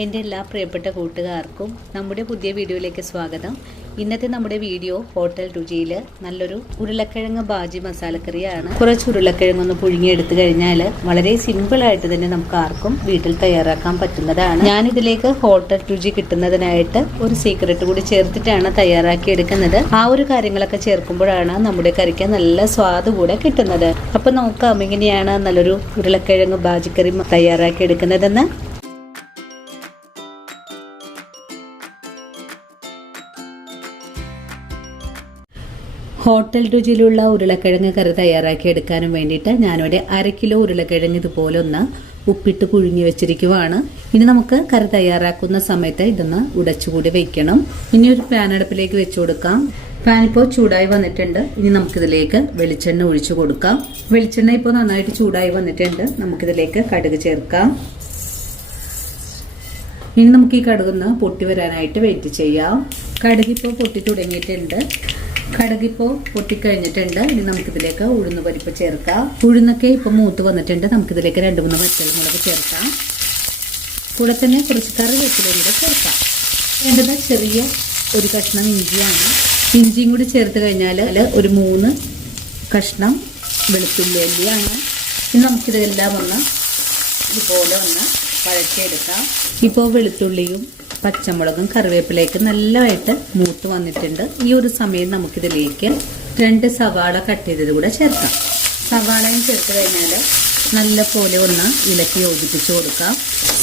എൻ്റെ എല്ലാ പ്രിയപ്പെട്ട കൂട്ടുകാർക്കും നമ്മുടെ പുതിയ വീഡിയോയിലേക്ക് സ്വാഗതം. ഇന്നത്തെ നമ്മുടെ വീഡിയോ ഹോട്ടൽ രുചിയിൽ നല്ലൊരു ഉരുളക്കിഴങ്ങ് ബാജി മസാലക്കറിയാണ്. കുറച്ച് ഉരുളക്കിഴങ്ങൊന്ന് പുഴുങ്ങിയെടുത്ത് കഴിഞ്ഞാൽ വളരെ സിമ്പിളായിട്ട് തന്നെ നമുക്ക് ആർക്കും വീട്ടിൽ തയ്യാറാക്കാൻ പറ്റുന്നതാണ്. ഞാനിതിലേക്ക് ഹോട്ടൽ രുചി കിട്ടുന്നതിനായിട്ട് ഒരു സീക്രട്ട് കൂടി ചേർത്തിട്ടാണ് തയ്യാറാക്കി എടുക്കുന്നത്. ആ ഒരു കാര്യങ്ങളൊക്കെ ചേർക്കുമ്പോഴാണ് നമ്മുടെ കറിക്ക് നല്ല സ്വാദ് കൂടെ കിട്ടുന്നത്. അപ്പം നോക്കാം എങ്ങനെയാണ് നല്ലൊരു ഉരുളക്കിഴങ്ങ് ബാജിക്കറി തയ്യാറാക്കി എടുക്കുന്നതെന്ന്. ഹോട്ടൽ രുചിയിലുള്ള ഉരുളക്കിഴങ്ങ് കറി തയ്യാറാക്കി എടുക്കാനും വേണ്ടിയിട്ട് ഞാനിവിടെ 1/2 കിലോ ഉരുളക്കിഴങ്ങ് ഇതുപോലെ ഒന്ന് ഉപ്പിട്ട് പുഴുങ്ങി വെച്ചിരിക്കുവാണ്. ഇനി നമുക്ക് കറി തയ്യാറാക്കുന്ന സമയത്ത് ഇതൊന്ന് ഉടച്ചുകൂടി വെക്കണം. ഇനി ഒരു പാൻ അടുപ്പിലേക്ക് വെച്ചു കൊടുക്കാം. പാൻ ഇപ്പോൾ ചൂടായി വന്നിട്ടുണ്ട്. ഇനി നമുക്കിതിലേക്ക് വെളിച്ചെണ്ണ ഒഴിച്ചു കൊടുക്കാം. വെളിച്ചെണ്ണ ഇപ്പോൾ നന്നായിട്ട് ചൂടായി വന്നിട്ടുണ്ട്. നമുക്കിതിലേക്ക് കടുക് ചേർക്കാം. ഇനി നമുക്ക് ഈ കടുകൊന്ന് പൊട്ടി വരാനായിട്ട് വെയിറ്റ് ചെയ്യാം. കടുകിപ്പോൾ പൊട്ടി തുടങ്ങിയിട്ടുണ്ട്. കടുകിപ്പോൾ പൊട്ടിക്കഴിഞ്ഞിട്ടുണ്ട്. ഇനി നമുക്കിതിലേക്ക് ഉഴുന്ന് പരിപ്പ് ചേർക്കാം. ഉഴുന്നൊക്കെ ഇപ്പോൾ മൂത്ത് വന്നിട്ടുണ്ട്. നമുക്കിതിലേക്ക് 2-3 വറ്റൽമുളക് ചേർക്കാം. കൂടെ തന്നെ കുറച്ച് കറിവേപ്പിലയും കൂടെ ചേർക്കാം. വേണ്ടത് ചെറിയ ഒരു കഷ്ണം ഇഞ്ചിയാണ്. ഇഞ്ചിയും കൂടി ചേർത്ത് കഴിഞ്ഞാൽ ഒരു 3 കഷ്ണം വെളുത്തുള്ളി അല്ലിയാണ്. ഇനി നമുക്കിതെല്ലാം ഒന്ന് ഇതുപോലെ ഒന്ന് വഴറ്റിയെടുക്കാം. ഇപ്പോൾ വെളുത്തുള്ളിയും പച്ചമുളകും കറിവേപ്പിലേക്ക് നല്ലതായിട്ട് മൂത്ത് വന്നിട്ടുണ്ട്. ഈ ഒരു സമയം നമുക്കിതിലേക്ക് 2 സവാള കട്ട് ചെയ്തത് കൂടെ ചേർക്കാം. സവാളയും ചേർത്ത് കഴിഞ്ഞാൽ നല്ല പോലെ ഒന്ന് ഇളക്കി യോജിപ്പിച്ച് കൊടുക്കാം.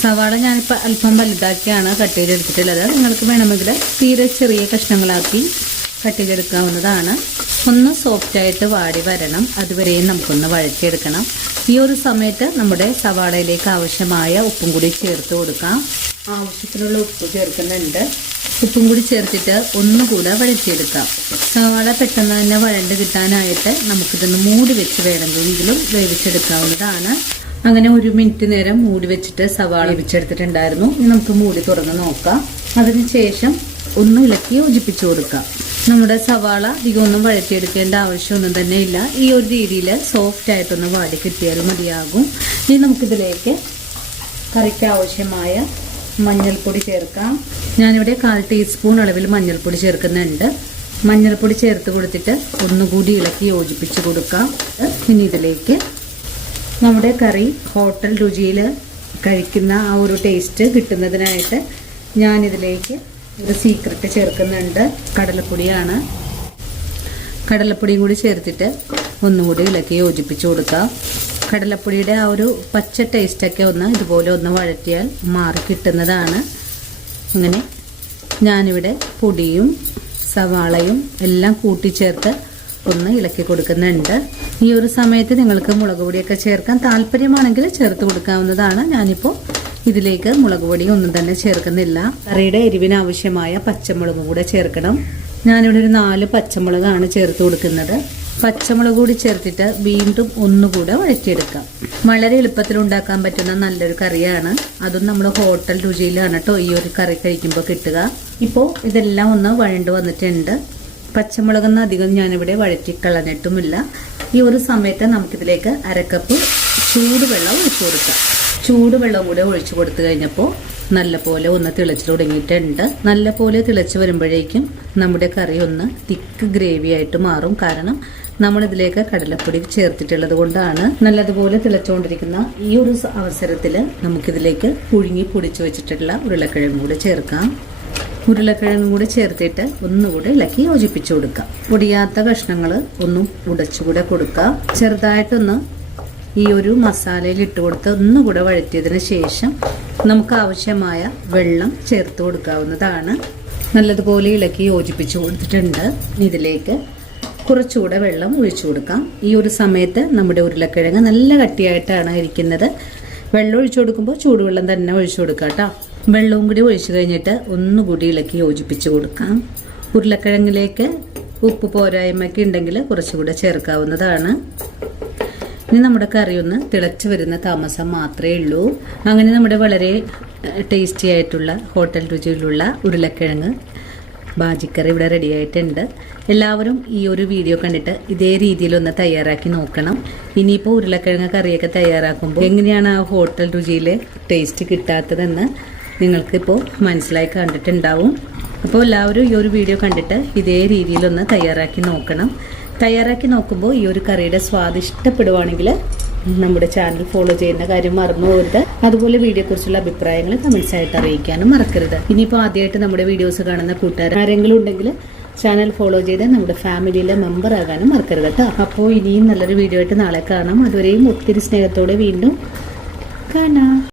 സവാള ഞാനിപ്പോൾ അല്പം വലുതാക്കിയാണ് കട്ട് ചെയ്തെടുത്തിട്ടുള്ളത്. നിങ്ങൾക്ക് വേണമെങ്കിൽ തീരെ ചെറിയ കഷ്ണങ്ങളാക്കി കട്ട് ചെയ്തെടുക്കാവുന്നതാണ്. ഒന്ന് സോഫ്റ്റായിട്ട് വാടി വരണം. അതുവരെയും നമുക്കൊന്ന് വഴറ്റിയെടുക്കണം. ഈ ഒരു സമയത്ത് നമ്മുടെ സവാളയിലേക്ക് ആവശ്യമായ ഉപ്പും കൂടി ചേർത്ത് കൊടുക്കാം. ആവശ്യത്തിനുള്ള ഉപ്പ് ചേർക്കുന്നുണ്ട്. ഉപ്പും കൂടി ചേർത്തിട്ട് ഒന്നുകൂടെ വഴറ്റിയെടുക്കാം. സവാള പെട്ടെന്ന് തന്നെ വഴണ്ട് കിട്ടാനായിട്ട് നമുക്കിതൊന്ന് മൂടി വെച്ച് വേണമെങ്കിലും വേവിച്ചെടുക്കാവുന്നതാണ്. അങ്ങനെ 1 മിനിറ്റ് നേരം മൂടി വെച്ചിട്ട് സവാള വേവിച്ചെടുത്തിട്ടുണ്ടായിരുന്നു. ഇനി നമുക്ക് മൂടി തുറന്ന് നോക്കാം. അതിനുശേഷം ഒന്ന് ഇളക്കി യോജിപ്പിച്ചു കൊടുക്കാം. നമ്മുടെ സവാള അധികമൊന്നും വഴറ്റിയെടുക്കേണ്ട ആവശ്യമൊന്നും തന്നെ ഇല്ല. ഈ ഒരു രീതിയിൽ സോഫ്റ്റ് ആയിട്ടൊന്ന് വാടി കിട്ടിയാൽ മതിയാകും. ഇനി നമുക്കിതിലേക്ക് കറിക്ക് ആവശ്യമായ മഞ്ഞൾപ്പൊടി ചേർക്കാം. ഞാനിവിടെ 1/4 ടീസ്പൂൺ അളവിൽ മഞ്ഞൾപ്പൊടി ചേർക്കുന്നുണ്ട്. മഞ്ഞൾപ്പൊടി ചേർത്ത് കൊടുത്തിട്ട് ഒന്നുകൂടി ഇളക്കി യോജിപ്പിച്ച് കൊടുക്കാം. ഇനി ഇതിലേക്ക് നമ്മുടെ കറി ഹോട്ടൽ രുചിയിൽ കഴിക്കുന്ന ആ ഒരു ടേസ്റ്റ് കിട്ടുന്നതിനായിട്ട് ഞാനിതിലേക്ക് ഒരു സീക്രട്ട് ചേർക്കുന്നുണ്ട്. കടലപ്പൊടിയാണ്. കടലപ്പൊടിയും കൂടി ചേർത്തിട്ട് ഒന്നുകൂടി ഇളക്കി യോജിപ്പിച്ച് കൊടുക്കാം. കടലപ്പൊടിയുടെ ആ ഒരു പച്ച ടേസ്റ്റൊക്കെ ഒന്ന് ഇതുപോലെ ഒന്ന് വഴറ്റിയാൽ മാറി കിട്ടുന്നതാണ്. അങ്ങനെ ഞാനിവിടെ പൊടിയും സവാളയും എല്ലാം കൂട്ടിച്ചേർത്ത് ഒന്ന് ഇളക്കി കൊടുക്കുന്നുണ്ട്. ഈ ഒരു സമയത്ത് നിങ്ങൾക്ക് മുളക് പൊടിയൊക്കെ ചേർക്കാൻ താല്പര്യമാണെങ്കിൽ ചേർത്ത് കൊടുക്കാവുന്നതാണ്. ഞാനിപ്പോൾ ഇതിലേക്ക് മുളക് പൊടി ഒന്നും തന്നെ ചേർക്കുന്നില്ല. കറിയുടെ എരിവിന് ആവശ്യമായ പച്ചമുളക് കൂടെ ചേർക്കണം. ഞാനിവിടെ ഒരു 4 പച്ചമുളകാണ് ചേർത്ത് കൊടുക്കുന്നത്. പച്ചമുളക് കൂടി ചേർത്തിട്ട് വീണ്ടും ഒന്നുകൂടെ വഴറ്റിയെടുക്കാം. വളരെ എളുപ്പത്തിൽ ഉണ്ടാക്കാൻ പറ്റുന്ന നല്ലൊരു കറിയാണ്. അതും നമ്മൾ ഹോട്ടൽ രുചിയിലാണ് കേട്ടോ ഈ ഒരു കറി കഴിക്കുമ്പോൾ കിട്ടുക. ഇപ്പോൾ ഇതെല്ലാം ഒന്ന് വഴണ്ട് വന്നിട്ടുണ്ട്. പച്ചമുളകൊന്നും അധികം ഞാനിവിടെ വഴറ്റിക്കളഞ്ഞിട്ടുമില്ല. ഈ ഒരു സമയത്ത് നമുക്കിതിലേക്ക് 1/2 കപ്പ് ചൂടുവെള്ളം ഒഴിച്ചു കൊടുക്കാം. ചൂടുവെള്ളം കൂടെ ഒഴിച്ചു കൊടുത്തു കഴിഞ്ഞപ്പോൾ നല്ലപോലെ ഒന്ന് തിളച്ചു തുടങ്ങിയിട്ടുണ്ട്. നല്ലപോലെ തിളച്ച് വരുമ്പോഴേക്കും നമ്മുടെ കറി ഒന്ന് തിക്ക് ഗ്രേവി ആയിട്ട് മാറും. കാരണം നമ്മളിതിലേക്ക് കടലപ്പൊടി ചേർത്തിട്ടുള്ളത് കൊണ്ടാണ്. നല്ലതുപോലെ തിളച്ചുകൊണ്ടിരിക്കുന്ന ഈ ഒരു അവസരത്തിൽ നമുക്കിതിലേക്ക് പുഴുങ്ങി പൊടിച്ചു വെച്ചിട്ടുള്ള ഉരുളക്കിഴങ്ങ് കൂടെ ചേർക്കാം. ഉരുളക്കിഴങ്ങ് കൂടെ ചേർത്തിട്ട് ഒന്നുകൂടെ ഇളക്കി യോജിപ്പിച്ചു കൊടുക്കാം. പൊടിയാത്ത കഷ്ണങ്ങൾ ഒന്നും ഉടച്ചുകൂടെ കൊടുക്കാം. ചെറുതായിട്ടൊന്ന് ഈ ഒരു മസാലയിൽ ഇട്ട് കൊടുത്ത് ഒന്നുകൂടെ വഴറ്റിയതിന് ശേഷം നമുക്ക് ആവശ്യമായ വെള്ളം ചേർത്ത് കൊടുക്കാവുന്നതാണ്. നല്ലതുപോലെ ഇളക്കി യോജിപ്പിച്ചു കൊടുത്തിട്ടുണ്ട്. ഇതിലേക്ക് കുറച്ചുകൂടെ വെള്ളം ഒഴിച്ചു കൊടുക്കാം. ഈ ഒരു സമയത്ത് നമ്മുടെ ഉരുളക്കിഴങ്ങ് നല്ല കട്ടിയായിട്ടാണ് ഇരിക്കുന്നത്. വെള്ളം ഒഴിച്ചു കൊടുക്കുമ്പോൾ ചൂടുവെള്ളം തന്നെ ഒഴിച്ചു കൊടുക്കാം കേട്ടോ. വെള്ളവും കൂടി ഒഴിച്ചു കഴിഞ്ഞിട്ട് ഒന്നുകൂടി ഇളക്കി യോജിപ്പിച്ചു കൊടുക്കാം. ഉരുളക്കിഴങ്ങിലേക്ക് ഉപ്പ് പോരായ്മയൊക്കെ ഉണ്ടെങ്കിൽ കുറച്ചുകൂടെ ചേർക്കാവുന്നതാണ്. ഇനി നമ്മുടെ കറി ഒന്ന് തിളച്ച് വരുന്ന താമസം മാത്രമേ ഉള്ളൂ. അങ്ങനെ നമ്മുടെ വളരെ ടേസ്റ്റി ആയിട്ടുള്ള ഹോട്ടൽ രുചിയിലുള്ള ഉരുളക്കിഴങ്ങ് ബാജിക്കറി ഇവിടെ റെഡി ആയിട്ടുണ്ട്. എല്ലാവരും ഈ ഒരു വീഡിയോ കണ്ടിട്ട് ഇതേ രീതിയിലൊന്ന് തയ്യാറാക്കി നോക്കണം. ഇനിയിപ്പോൾ ഉരുളക്കിഴങ്ങ് കറിയൊക്കെ തയ്യാറാക്കുമ്പോൾ എങ്ങനെയാണ് ആ ഹോട്ടൽ രുചിയിലെ ടേസ്റ്റ് കിട്ടാത്തതെന്ന് നിങ്ങൾക്കിപ്പോൾ മനസ്സിലായി കണ്ടിട്ടുണ്ടാവും. അപ്പോൾ എല്ലാവരും ഈ ഒരു വീഡിയോ കണ്ടിട്ട് ഇതേ രീതിയിലൊന്ന് തയ്യാറാക്കി നോക്കണം. തയ്യാറാക്കി നോക്കുമ്പോൾ ഈ ഒരു കറിയുടെ സ്വാദ് ഇഷ്ടപ്പെടുവാണെങ്കിൽ നമ്മുടെ ചാനൽ ഫോളോ ചെയ്യുന്ന കാര്യം മറന്നു പോകരുത്. അതുപോലെ വീഡിയോയെക്കുറിച്ചുള്ള അഭിപ്രായങ്ങൾ കമൻസ് ആയിട്ട് അറിയിക്കാനും മറക്കരുത്. ഇനിയിപ്പോൾ ആദ്യമായിട്ട് നമ്മുടെ വീഡിയോസ് കാണുന്ന കൂട്ടുകാർ ആരെങ്കിലും ഉണ്ടെങ്കിൽ ചാനൽ ഫോളോ ചെയ്ത് നമ്മുടെ ഫാമിലിയിലെ മെമ്പർ ആകാനും മറക്കരുത് കേട്ടോ. അപ്പോൾ ഇനിയും നല്ലൊരു വീഡിയോ ആയിട്ട് നാളെ കാണാം. അതുവരെയും ഒത്തിരി സ്നേഹത്തോടെ വീണ്ടും കാണാം.